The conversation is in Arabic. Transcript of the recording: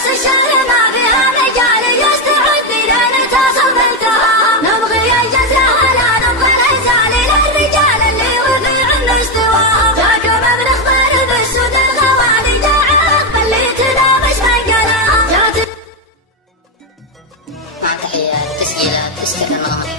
كاس الشهر ما فيها مجال يستعد لين تصل بنتها. نبغي الجزاء لا نبغى الهزال للرجال اللي وفي مستوى. جاكم بنخبر بالسود الغوالي جاء عقب اللي تنامش منقلها. مع تحية تسجيلات تسكت المناطق.